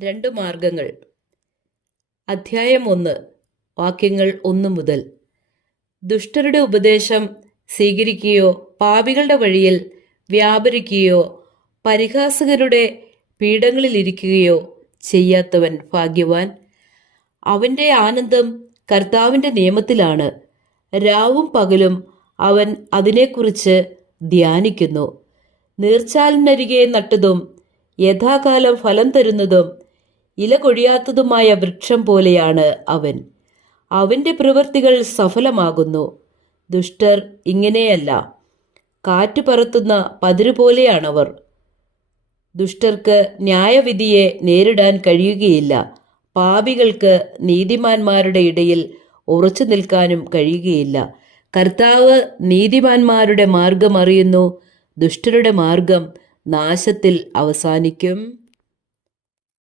രണ്ട് മാർഗങ്ങൾ. അധ്യായം 1, വാക്യങ്ങൾ 1 മുതൽ. ദുഷ്ടരുടെ ഉപദേശം സ്വീകരിക്കുകയോ പാപികളുടെ വഴിയിൽ വ്യാപരിക്കുകയോ പരിഹാസകരുടെ പീഠങ്ങളിലിരിക്കുകയോ ചെയ്യാത്തവൻ ഭാഗ്യവാൻ. അവൻ്റെ ആനന്ദം കർത്താവിൻ്റെ നിയമത്തിലാണ്. രാവും പകലും അവൻ അതിനെക്കുറിച്ച് ധ്യാനിക്കുന്നു. നീർച്ചാലിനരികെ നട്ടതും യഥാകാലം ഫലം തരുന്നതും ഇല കൊഴിയാത്തതുമായ വൃക്ഷം പോലെയാണ് അവൻ. അവൻ്റെ പ്രവൃത്തികൾ സഫലമാകുന്നു. ദുഷ്ടർ ഇങ്ങനെയല്ല, കാറ്റ് പറത്തുന്ന പതിരുപോലെയാണവർ. ദുഷ്ടർക്ക് ന്യായവിധിയെ നേരിടാൻ കഴിയുകയില്ല. പാപികൾക്ക് നീതിമാന്മാരുടെ ഇടയിൽ ഉറച്ചു നിൽക്കാനും കഴിയുകയില്ല. കർത്താവ് നീതിമാന്മാരുടെ മാർഗം അറിയുന്നു, ദുഷ്ടരുടെ മാർഗം നാശത്തിൽ അവസാനിക്കും.